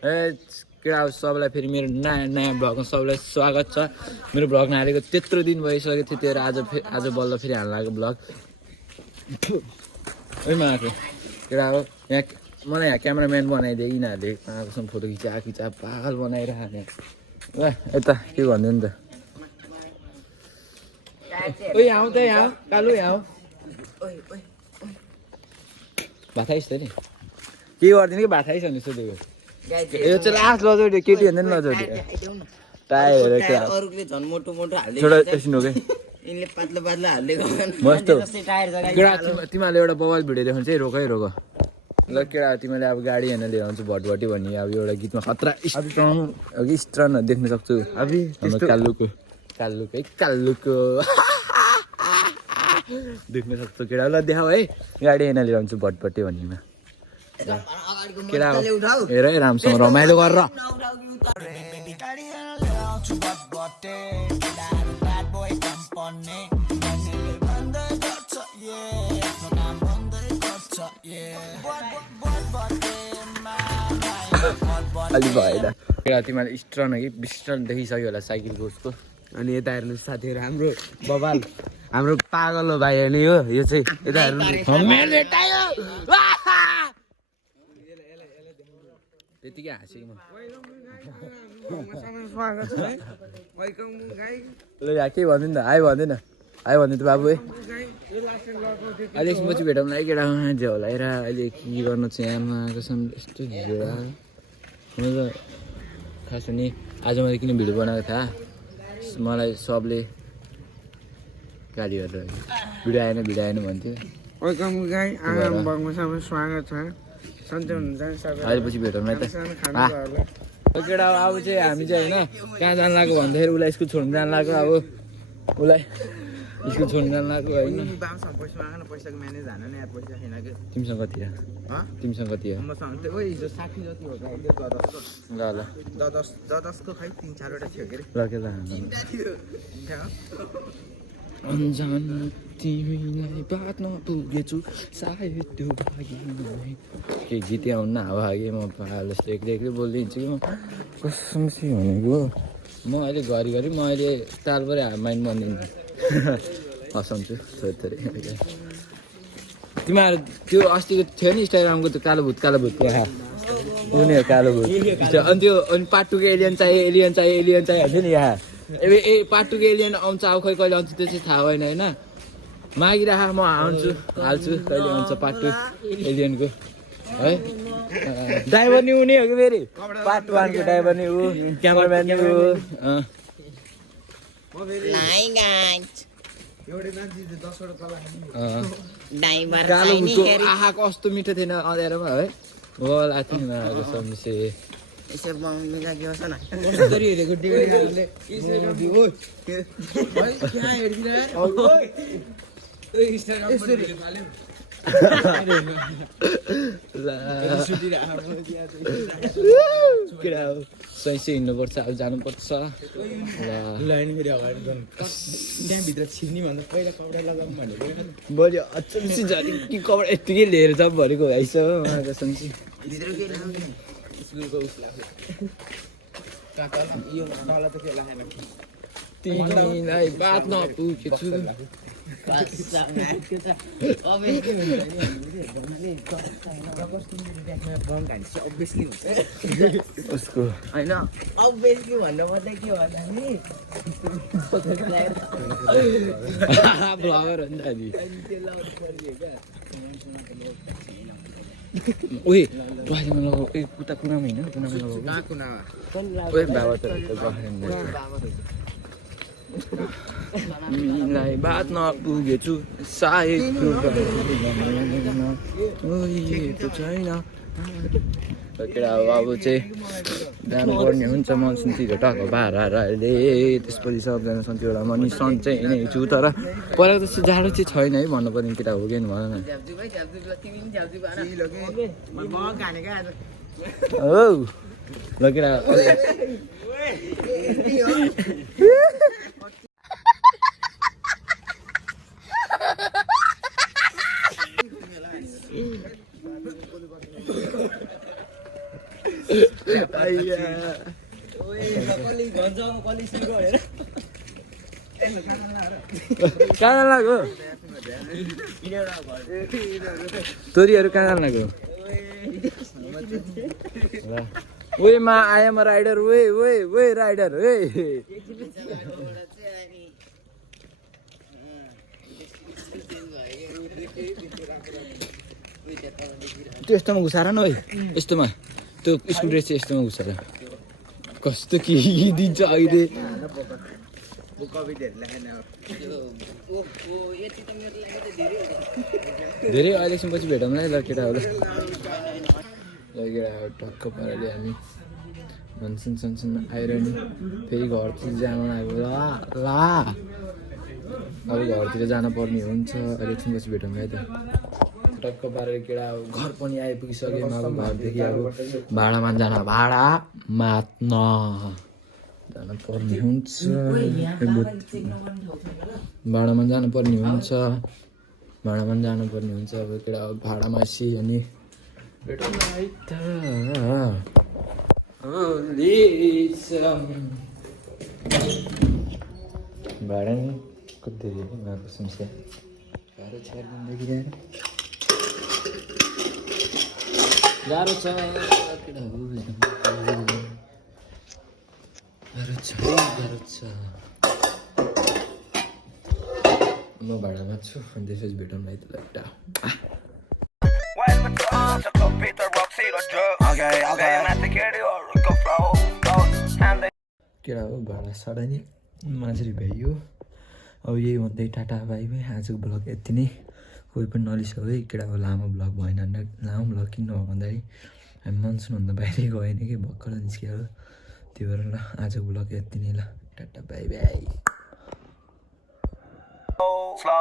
केटा सबैलाई फेरि मेरो नयाँ भ्लगमा सबैलाई स्वागत छ। मेरो भ्लग नहालेको त्यत्रो दिन भइसकेको थियो, त्यो आज बल्ल फेरि हाल्नु लागेको भ्लग। माएको केटा हो यहाँ, मलाई यहाँ क्यामराम्यान बनाइदिए यिनीहरूले। आएकोसम्म फोटो खिचा पागल बनाइरहने। ल यता के भन्नु नि त। ओइ आऊ त यहाँ कालु यहाँ भात खाइस् त नि के गरिदिनु कि भात खाइस् भने सोधेको। यो चाहिँ लास्ट लजौटी केटी भन्दा नि लजौटी टायर अरूले झन् मोटो मोटो हाल्दै छोडा एकछिन हो कि यिनले पातलो पातलो हाल्दै मस्त केटा तिमीहरूले एउटा बवाल भिडियो देखाउनु चाहिँ रोकै रोक ल। केटा तिमीले अब गाडी हेर्न लिएर आउँछु भटभटी भन्ने अब एउटा गीतमा खतरा स्ट्रन देख्न सक्छु कालुको देख्न सक्छु केटा। ल देखाऊ है गाडी हेर्न लिएर आउँछु भटभटी भन्नेमा। केटा हेर है राम्रोसँग रमाइलो गरेर। अलि भएन केटा तिमीले स्ट्रन कि बिस्ट्रन देखिसक्यो होला साइकलको उसको। अनि यता हेर्नु साथीहरू हाम्रो बबाल हाम्रो पागल हो भाइ हेर्ने हो यो चाहिँ यता हेर्नु त्यतिकै हाँसेँ म। ल यहाँ केही भन्दैन त आइ भन्दैन आइ भन्दैन त बाबु है। अहिले एकछिन पछि भेटौँ है केटा मान्छे होला र अहिले के गर्नु चाहिँ आमा कसम यस्तो ढिलो म त खास हो नि। आज मैले किन भिडियो बनाएको थाहा मलाई सबले गाली गरेर भिडियो आएन भन्थ्यो। अहिले पछि भेटौँ है त केटा। अब चाहिँ हामी चाहिँ होइन कहाँ जानु लाग्यो भन्दाखेरि उसलाई स्कुल छोड्नु जानु लाग्यो। अब उसलाई स्कुल छोड्नु जानु लाग्यो होइन। तिमीसँग कति तिमीसँग कति हो? ल ल अन्जान तिमीलाई बात नपुगेछु सायद त्यो भागी के गीतै आउनु नभागे म पालसले एक्लै बोलिदिन्छु कि म कसमसी भनेको। म अहिले घरिघरि म अहिले तालबाटै माइन्ड बनिदिन्छु हँसाउँछु थोरै थोरै। तिमीहरू त्यो अस्तिको थियो नि इन्स्टाग्रामको त्यो कालो भूतको उनीहरू कालो भूत अनि त्यो अनि पार्ट 2 को एलियन चाहियो भन्थ्यो नि यहाँ। पार्ट 2 को एलियन आउँछ अब खै कहिले आउँछ त्यो चाहिँ थाहा भएन होइन। मागिराख म हाल्छु कहिले आउँछ पार्ट 2 एलियनको है। ड्राइभर नि उनी हो कि फेरि पार्ट 1 को ड्राइभर नि ऊ क्यामराम्यान नि ऊ। कालो भूतको आँखा कस्तो मिठो थिएन अँध्यारोमा है। होला तिमीहरूको समस्या यसो बनाउनु लागि होस् न सही हिँड्नुपर्छ अब जानुपर्छ। त्यहाँभित्र छिर्ने भन्दा पहिला कपडा लगाउँ भनेको भोलि अचम्सी झरी कि कपडा यत्तिकै लिएर जाऊँ भनेको भाइस कसमसी स्कुलको उसलाई यो तल त के लागेन तिमीलाई बात नपुगेछु उसको होइन अभियसली भन्नु पर्दा के भन्दा नि ब्लगर हो नि दाजु। उही टोइलेटमा लगाऊ ए कुनामा होइन कुनामा लगाऊ ओए बाबा त तिमीलाई बात नपुगेछु सायद छैन केटा अब चाहिँ जानुपर्ने हुन्छ मनसन्ती टक्क भाडाहरू अहिले त्यसपछि सबजना सन्ती होला म नि सन्चै नै छु। तर पहिला त्यस्तो जाडो चाहिँ छैन है भन्नु पर्ने केटा हो कि भन न हो ल केटा। कहाँ लाग्यो तोरीहरू कहाँ लाग्यो ओए मा आएम राइडर ओए ओए ओए राइडर ओए त्यो यस्तोमा घुसाएर न है यस्तोमा त्यो स्कुल ड्रेस चाहिँ यस्तोमा घुसाएर कस्तो के दिन्छ अहिले धेरै अहिलेसम्म पछि भेटौँला है ल केटाहरू केटा टक्क पाराले हामी मनसुन सनसुनमा आएर नि फेरि घरतिर जानु आएको ल अब घरतिर जानु पर्ने हुन्छ अहिलेसम्म पछि भेटौँला है त टक्क पारेर केटा अब घर पनि आइपुगिसक्यो अब घरदेखि अब भाडामा जान भाडा मात्न जान पर्ने हुन्छ भाडामा जानुपर्ने हुन्छ भाडामा जानुपर्ने हुन्छ अब केटा अब भाडामा सी अनि भाडा नि कति गएको समस्या गाह्रो छ जिन्दगी गाह्रो छ केटाहरू गाह्रो छ म भाडामा छु अनि त्यसपछि भेटौँ है त एउटा केटा हो भाडा साडा नि माझरी भ्याइयो अब यही भन्दै टाटा बाई बाई आजको ब्लग यति नै कोही पनि नलिसक्यो है केटा हो लामो ब्लग भएन लामो ब्लग किन नभएको भन्दाखेरि हामी मनसुनभन्दा बाहिरै गएन कि भर्खर निस्क्यो त्यो भएर ल आजको ब्लग यति नै ल टाटा बाई बाई slow,